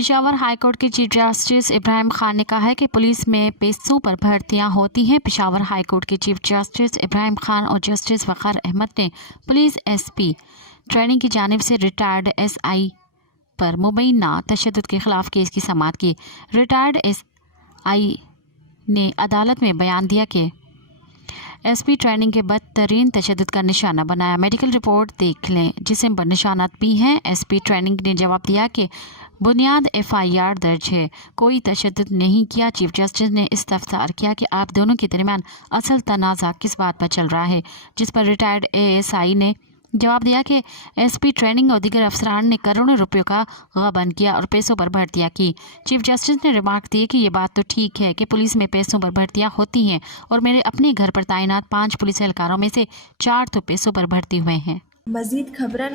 Peshawar high court کے chief justice ابراہیم خان نے کہا ہے کہ پولیس میں پیسوں پر بھرتیاں ہوتی ہیں۔ پشاور ہائی کورٹ کے چیف جسٹس ابراہیم خان اور جسٹس وقار احمد نے پولیس ایس پی ٹریننگ کی جانب سے ریٹائرڈ ایس آئی پر مبینہ تشدد کے خلاف کیس کی سماعت کی۔ ریٹائرڈ ایس آئی نے عدالت میں بیان دیا کہ ایس پی ٹریننگ کے بدترین تشدد کا نشانہ بنایا۔ میڈیکل رپورٹ دیکھ لیں، جسم پر نشانات بھی ہیں۔ ایس پی ٹریننگ نے جواب دیا کہ بنیاد FIR درج ہے، کوئی تشدد نہیں کیا۔ چیف جسٹس نے استفسار کیا کہ آپ دونوں کے درمیان اصل تنازع کس بات پر چل رہا ہے، جس پر ریٹائرڈ ASI نے جواب دیا کہ ایس پی ٹریننگ اور دیگر افسران نے کروڑوں روپیوں کا غبن کیا اور پیسوں پر بھرتیاں کی۔ چیف جسٹس نے ریمارک دیے کہ یہ بات تو ٹھیک ہے کہ پولیس میں پیسوں پر بھرتیاں ہوتی ہیں اور میرے اپنے گھر پر تعینات 5 پولیس اہلکاروں میں سے 4 تو پیسوں پر بھرتی ہوئے ہیں۔ مزید خبرن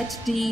HD।